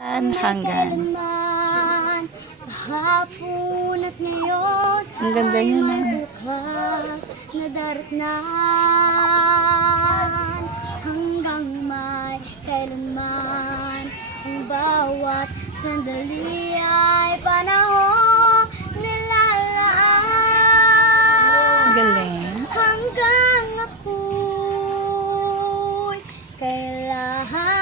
hanggan. Kahapon at ngayon, Ang ganda niya, no? bukas na daratnan. Hanggang may kailanman, ang bawat sandali ay panahon nilalaan. Galing. Hanggang ako'y kailangan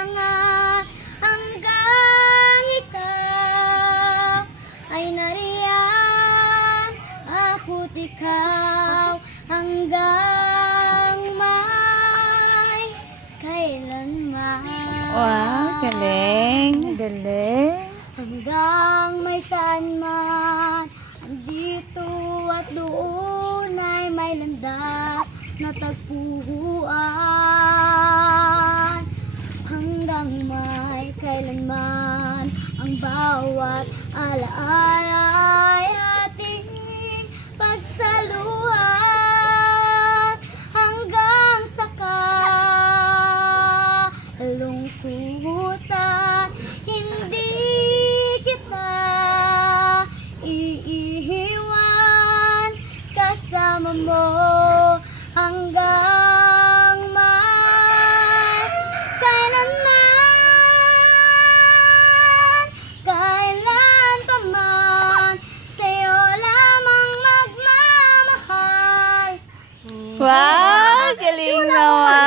ikaw hanggang may kailanman Wow, galing. Galing. Hanggang may saan man Andito at doon ay may landas na tagpuan Hanggang may kailanman Ang bawat alaala kasama mo hanggang man kailanman kailan pa man sa'yo lamang magmamahal Wow! Galing naman!